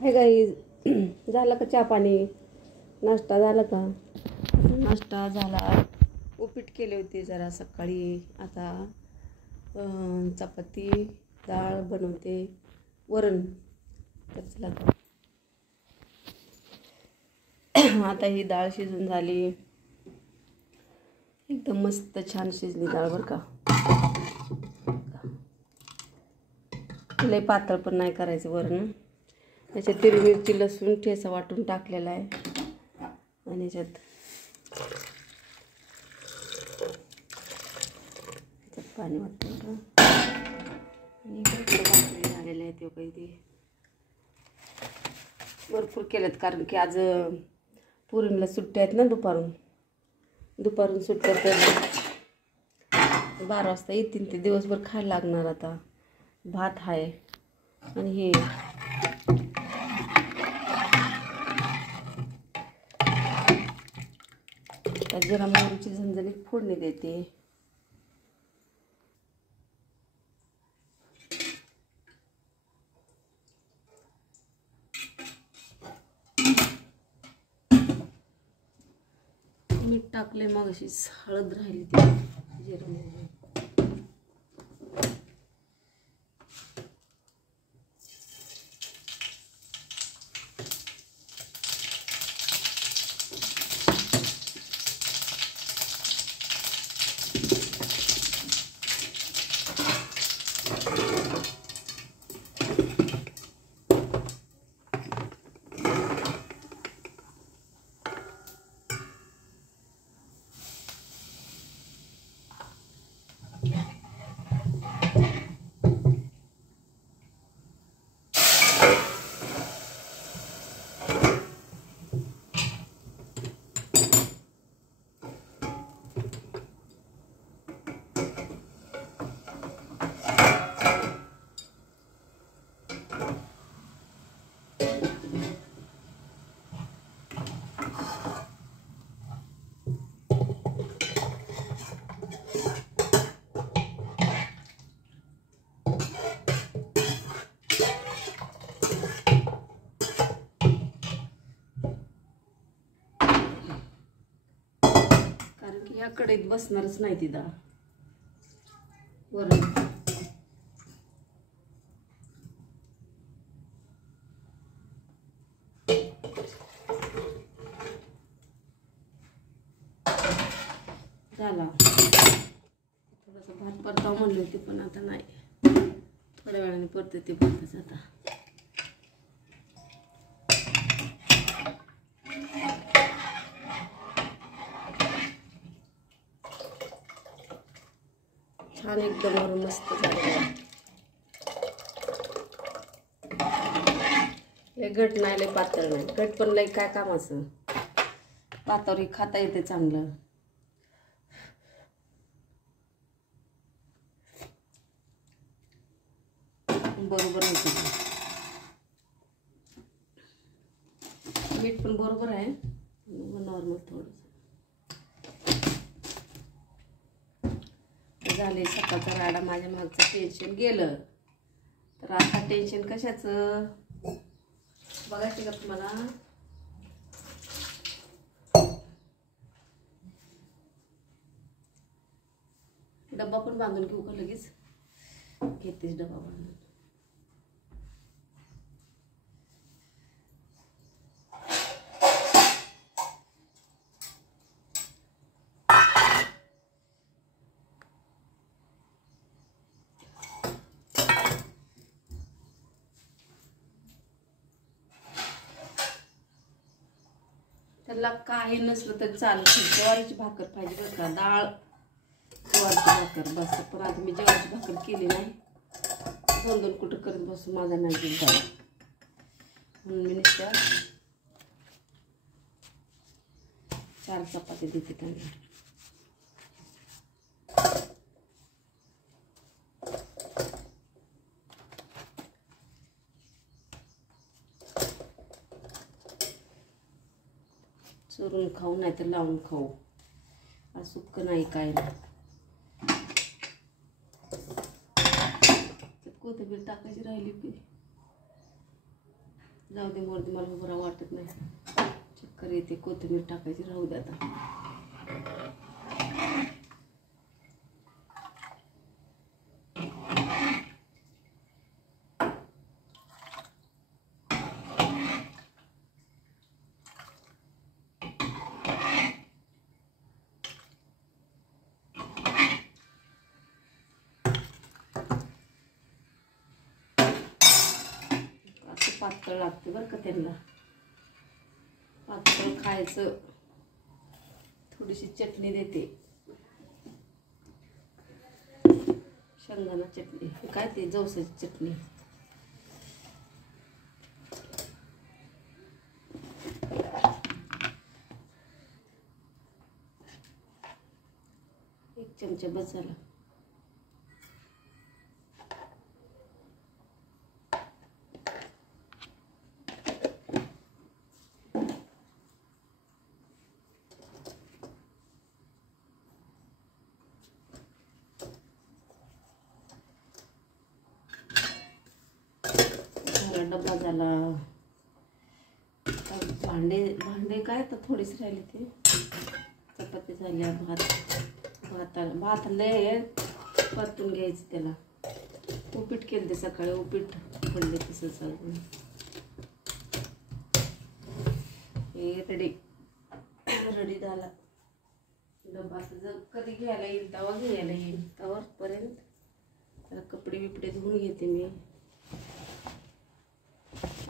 हे गाईज झालं का चहा पाणी? नाश्ता झाला का? नाश्ता झाला. उपीट केले होते जरा सकाळी. आता चपाती डाळ बनवते, वरण. तर चला आता ही डाळ शिजून झाली. एकदम मस्त छान शिजली डाळ बरं का. लय पातळ पण नाही करायचं वरण. याच्यात हिरवी मिरची लसूण ठेचा वाटून टाकलेला आहे आणि याच्यात पाणी वाटून आणि भरपूर भाकरी झालेले आहेत. ते काही ते भरपूर केलेत कारण की आज पुरीला सुट्ट्या आहेत ना. दुपारून सुट्ट्या तर 12 वाजता येतील ते. दिवसभर खायला लागणार. आता भात आहे आणि हे जरा मोहरीची झणझणीत फोडणी देते. मीठ टाकले, मग अशी हळद राहिली ती जिरं मोहरी. या कढईत बसणारच नाही ती डाळ. वरण झाला. थोडंसं भात परताव म्हणले होते पण आता नाही, थोड्या वेळाने परत ते भातच. आता छान एकदम वरून मस्त झालं. लय घट नाही, लय पातळ नाही. घट पण लय काय कामाचं. पातळी खाता येते चांगलं. बरोबर होतं. मीठ पण बरोबर आहे, नॉर्मल थोडंसं झाले. सकाळचा राडा माझ्या मागचं टेन्शन गेलं. तर आता टेन्शन कशाचं बघायचं का तुम्हाला? डब्बा पण बांधून घेऊ का लगेच? घेतेच डब्बा बांधून. त्याला काही नसलं तरी चालेल. ज्वारीची भाकर पाहिजे बरं का. डाळ ज्वारीची भाकर बस. पण आता मी ज्वारीची भाकर केली नाही. 2-2 कुठं करत बसू, माझा नाही दिल डाळ म्हणून मी नुसत्या 4 चपाती देते त्यांना. चुरून खाऊ नाही तर लावून खाऊ. सुक्क नाही काय नाही. कोथिंबीर टाकायची राहिली की जाऊ दे मोर दे, मला बरं वाटत नाही, चक्कर येते. कोथिंबीर टाकायची राहू दे आता. पातळ लागते बरं का त्यांना, पातळ खायचं. थोडीशी चटणी देते, शेंगदाणा चटणी, काय ते जवसाची चटणी. एक चमचा बस झाला. डब्बा झाला. भांडे काय तर थोडीच राहिली. ते चपाती झाल्या. भात लय परतून घ्यायचं. त्याला उपीट केलं ते सकाळी, उपीट पडले तसंच अजून. हे रेडी झाला डब्बा. जर कधी घ्यायला येईल तवा घ्यायला येईल, तवापर्यंत त्याला कपडे बिपडे धुवून घेते मी.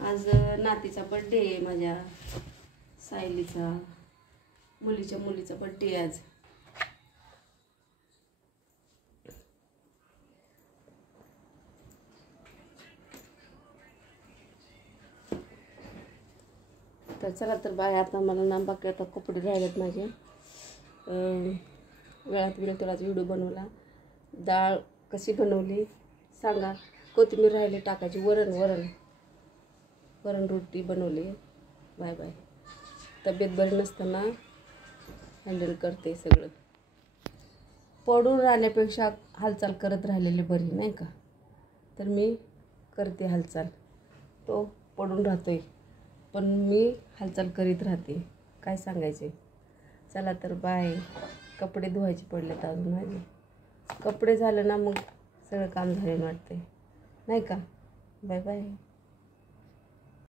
आज नातीचा बड्डे आहे, माझ्या सायलीचा, मुलीचा बड्डे आहे आज. तर चला तर बाय. आता मला ना बाकी आता कपडे राहिलेत माझे. वेळात मी तुला व्हिडिओ बनवला. डाळ कशी बनवली सांगा. कोथिंबीर राहिली टाकायची. वरण रोटी बनवली. Bye bye. तब्येत बरी नसताना हँडल करते सगळं. पडून राहण्यापेक्षा हालचाल करत राहिलेली बरी, नाही का. तर मी करते हालचाल. तो पडून राहतोय पण मी हालचाल करीत राहते. काय सांगायचे. चला तर बाय. कपडे धुवायचे पडलेत अजून माझे. कपडे झाले ना मग सगळं काम झालेलं वाटते, नाही का. Bye bye.